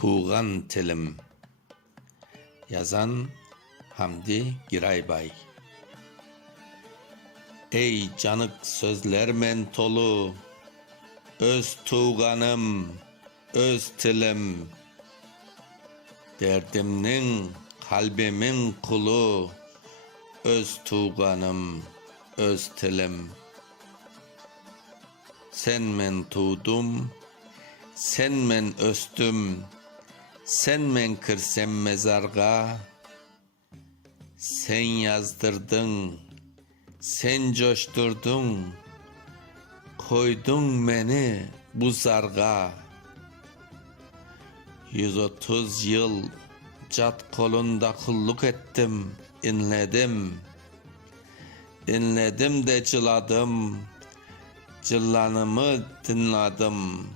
Tuğan Telim. Yazan Hamdi Giraybay. Ey canık sözlermen tolu, öz tuğanım, öz tilim. Derdimnin, kalbimin kulu, öz tuğanım, öz tilim. Sen men tuğdum, sen men östüm, sen men kirsem mezarga. Sen yazdırdın, sen coşturdun, koydun beni bu zarga. 130 yıl cat kolunda kulluk ettim, inledim. İnledim de cıladım, cıllanımı dinladım.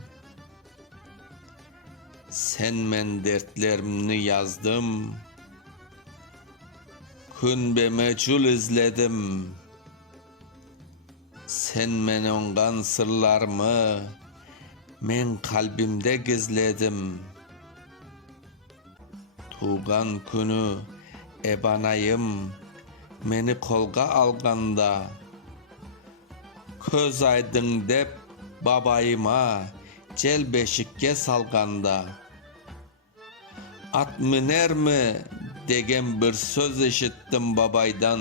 Sen men dertlerimni yazdım, gün be meçhul izledim. Sen men ongan sırlarımı men kalbimde gizledim. Tuğan günü ebanayım meni kolga alganda, köz aydın dep babayıma cel beşikке salganda. At miner mi degen bir söz işittim babaydan.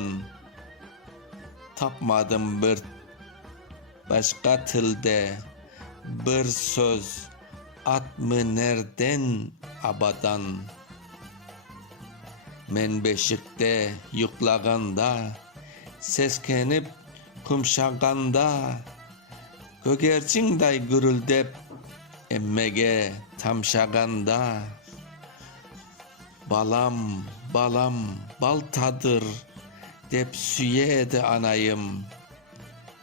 Tapmadım bir başka tilde bir söz at minerden abadan. Men beşikte yuklaganda, seskenip kumşaganda, gögercingday gürüldep emmege tamşaganda. Balam, balam, bal tadır dep süyedi anayım.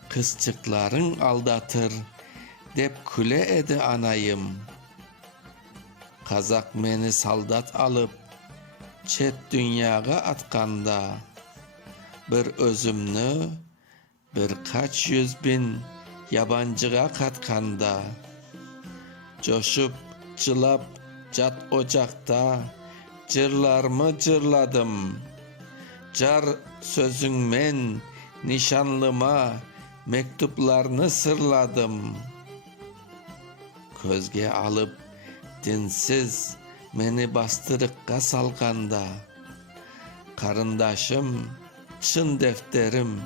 Kızcıkların aldatır dep küle edi anayım. Kazak meni saldat alıp çet dünyaga atkanda, bir özümnü birkaç 100 bin yabancıga katkanda. Coşup cılap cat ocakta cırlarımı cırladım. Car sözün men nişanlıma mektuplarını sırladım. Közge alıp dinsiz meni bastırıkka salganda, karındaşım çın defterim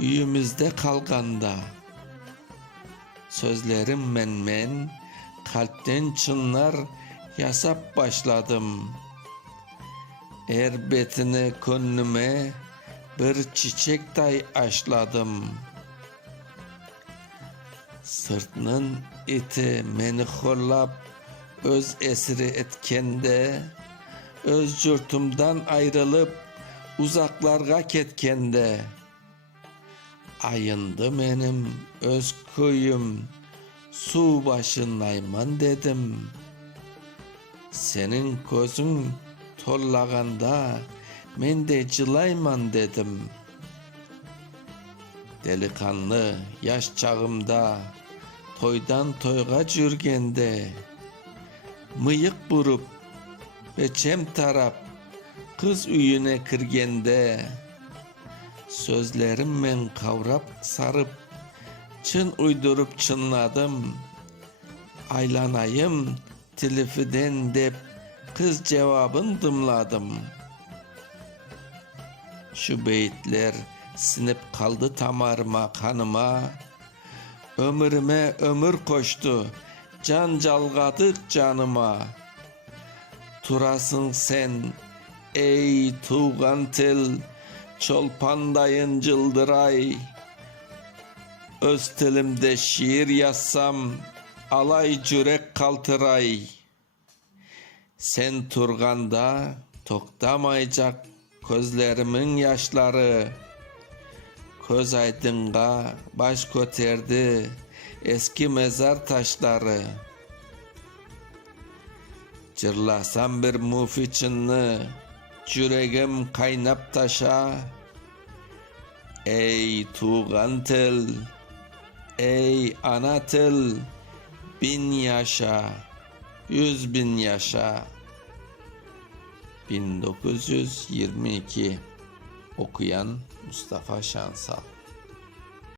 üyümüzde kalganda. Sözlerim men kalpten çınlar yasap başladım. Erbetini könlüme bir çiçekday aşladım. Sırtının iti meni horlap öz esiri etkende, öz yurtumdan ayrılıp uzaklarga ketkende. Ayındı benim öz köyüm, su başındayman dedim. Senin gözün tollaganda men de cılayman dedim. Delikanlı yaş çağımda toydan toyga jürgende, mıyık burup beçem tarap kız üyüne kirgende. Sözlerim men kavrap sarıp çın uydurup çınladım. Aylanayım tilifiden dep kız cevabın dımladım. Şu beyitler sinip kaldı tamarıma kanıma. Ömrüme ömür koştu can calgadık canıma. Turasın sen ey tuğan tel, çolpandayın cıldıray. Öz tilimde şiir yazsam alay cürek kaltıray. Sen turganda toktamayacak közlerimin yaşları. Köz aydınga baş köterdi eski mezar taşları. Cırlasam bir mufi çınını yüreğim kaynap taşa. Ey tuğan tel, ey ana tel, bin yaşa. 100 bin yaşa. 1922. Okuyan Mustafa Şansal.